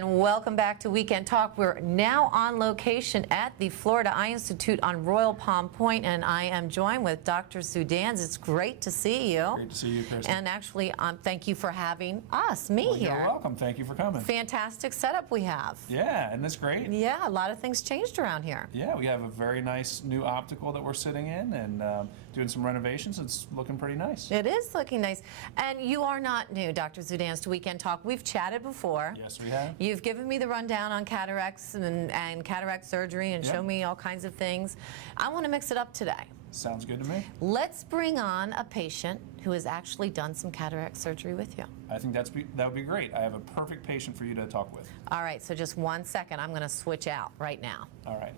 And welcome back to Weekend Talk. We're now on location at the Florida Eye Institute on Royal Palm Point, and I am joined with Dr. Zudans. It's great to see you. Great to see you, Kristen. And actually, thank you for having me here. You're welcome. Thank you for coming. Fantastic setup we have. Yeah, and that's great. Yeah, a lot of things changed around here. Yeah, we have a very nice new optical that we're sitting in and doing some renovations. It's looking pretty nice. It is looking nice. And you are not new, Dr. Zudans, to Weekend Talk. We've chatted before. Yes, we have. You've given me the rundown on cataracts and cataract surgery and show me all kinds of things. I want to mix it up today. Sounds good to me. Let's bring on a patient who has actually done some cataract surgery with you. I think that would be great. I have a perfect patient for you to talk with. All right, so just 1 second. I'm going to switch out right now. All right.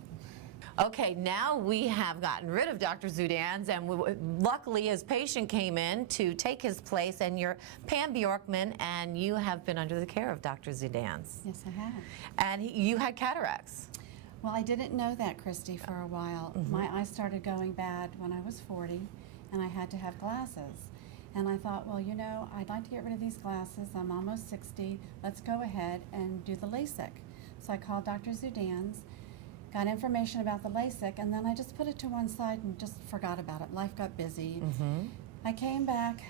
Okay, now we have gotten rid of Dr. Zudans, and luckily his patient came in to take his place, and you're Pam Bjorkman, and you have been under the care of Dr. Zudans. Yes, I have. And you had cataracts. Well, I didn't know that, Christy, for a while. My eyes started going bad when I was 40, and I had to have glasses. And I thought, well, you know, I'd like to get rid of these glasses. I'm almost 60. Let's go ahead and do the LASIK. So I called Dr. Zudans, got information about the LASIK, and then I just put it to one side and just forgot about it. Life got busy. I came back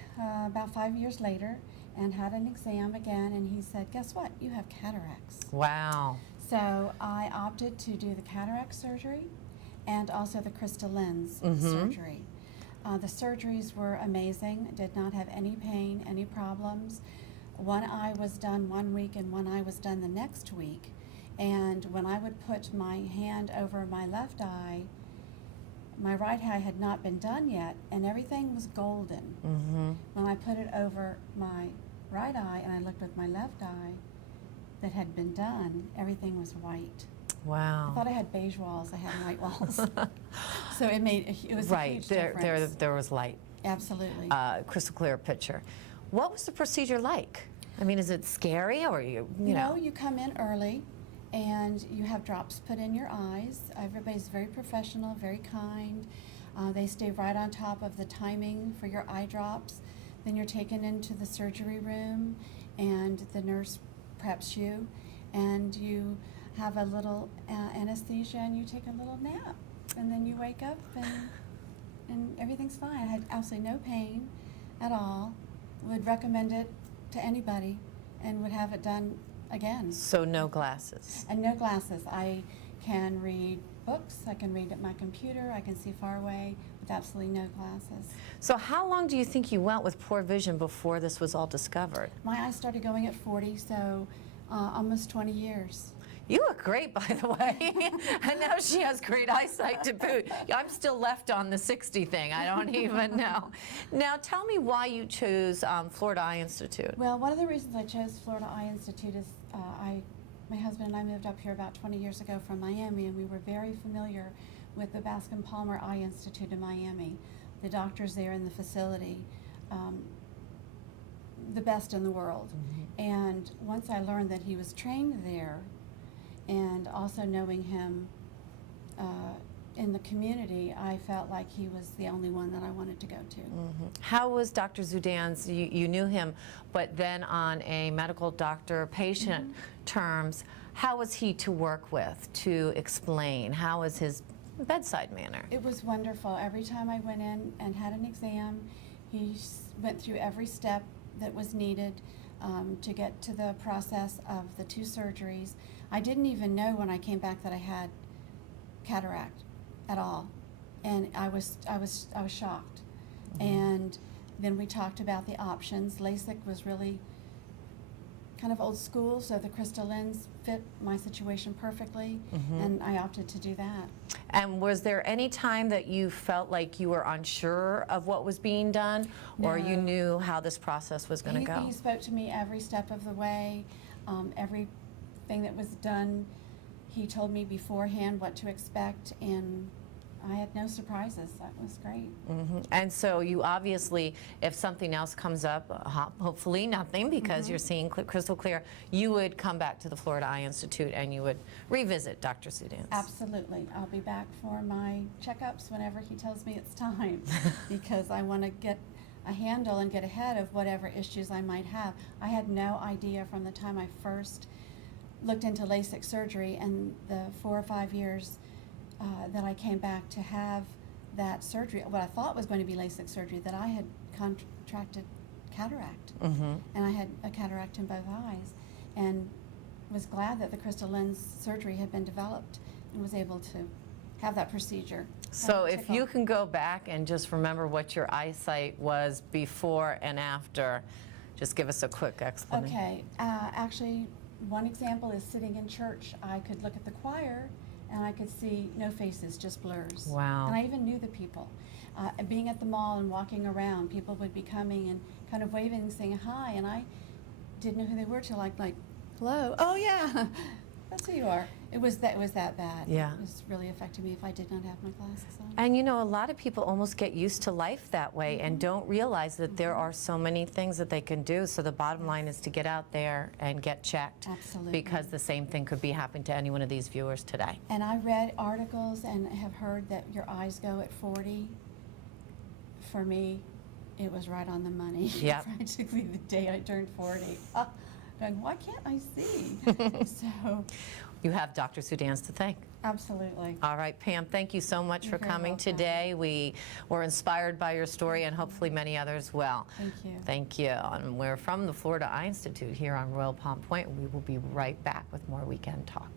about 5 years later and had an exam again, and he said, guess what? You have cataracts. Wow. So I opted to do the cataract surgery and also the Crystalens surgery. The surgeries were amazing, did not have any pain, any problems. One eye was done 1 week and one eye was done the next week. And when I would put my hand over my left eye, my right eye had not been done yet, and everything was golden. When I put it over my right eye and I looked with my left eye that had been done, everything was white. Wow. I thought I had beige walls, I had white walls. So it was a huge difference. There was light. Absolutely. Crystal clear picture. What was the procedure like? I mean, is it scary, or you know? No, you come in early and you have drops put in your eyes. Everybody's very professional, very kind. They stay right on top of the timing for your eye drops. Then you're taken into the surgery room and the nurse preps you, and you have a little anesthesia and you take a little nap, and then you wake up and everything's fine. I had absolutely no pain at all. Would recommend it to anybody and would have it done again. So no glasses. And no glasses. I can read books, I can read at my computer, I can see far away with absolutely no glasses. So how long do you think you went with poor vision before this was all discovered? My eyes started going at 40, so almost 20 years. You look great, by the way. And now she has great eyesight to boot. I'm still left on the 60 thing. I don't even know. Now, tell me why you chose Florida Eye Institute. Well, one of the reasons I chose Florida Eye Institute is my husband and I moved up here about 20 years ago from Miami, and we were very familiar with the Bascom Palmer Eye Institute in Miami. The doctors there in the facility, the best in the world. And once I learned that he was trained there, and also knowing him in the community, I felt like he was the only one that I wanted to go to. How was Dr. Zudans? You knew him, but then on a medical doctor-patient terms, how was he to work with, to explain? How was his bedside manner? It was wonderful. Every time I went in and had an exam, he went through every step that was needed to get to the process of the 2 surgeries. I didn't even know when I came back that I had cataract at all, and I was shocked. And then we talked about the options. LASIK was really kind of old school, so the Crystalens fit my situation perfectly, and I opted to do that. And was there any time that you felt like you were unsure of what was being done, or you knew how this process was going to go? He spoke to me every step of the way, everything that was done. He told me beforehand what to expect, and I had no surprises. That was great. And so you obviously, if something else comes up, hopefully nothing, because you're seeing crystal clear, you would come back to the Florida Eye Institute and you would revisit Dr. Zudans. Absolutely. I'll be back for my checkups whenever he tells me it's time, because I want to get a handle and get ahead of whatever issues I might have. I had no idea from the time I first looked into LASIK surgery, and the 4 or 5 years that I came back to have that surgery, what I thought was going to be LASIK surgery, that I had contracted cataract. Mm-hmm. And I had a cataract in both eyes, and was glad that the crystal lens surgery had been developed and was able to have that procedure. So if you can go back and just remember what your eyesight was before and after, just give us a quick explanation. Okay, actually, one example is sitting in church. I could look at the choir and I could see no faces, just blurs. Wow. And I even knew the people. Being at the mall and walking around, people would be coming and kind of waving and saying hi, and I didn't know who they were till like, hello, oh yeah, that's who you are. It was that bad. Yeah. It was really affecting me if I did not have my glasses on. And you know, a lot of people almost get used to life that way and don't realize that there are so many things that they can do. So the bottom line is to get out there and get checked. Absolutely. Because the same thing could be happening to any one of these viewers today. And I read articles and have heard that your eyes go at 40. For me, it was right on the money. Yep. Practically the day I turned 40. Going, why can't I see? So, You have Dr. Zudans to thank. absolutely. All right, Pam, thank you so much You're for very coming welcome. today. We were inspired by your story, and hopefully many others will. Thank you. Thank you. And we're from the Florida Eye Institute here on Royal Palm Point. We will be right back with more Weekend Talk.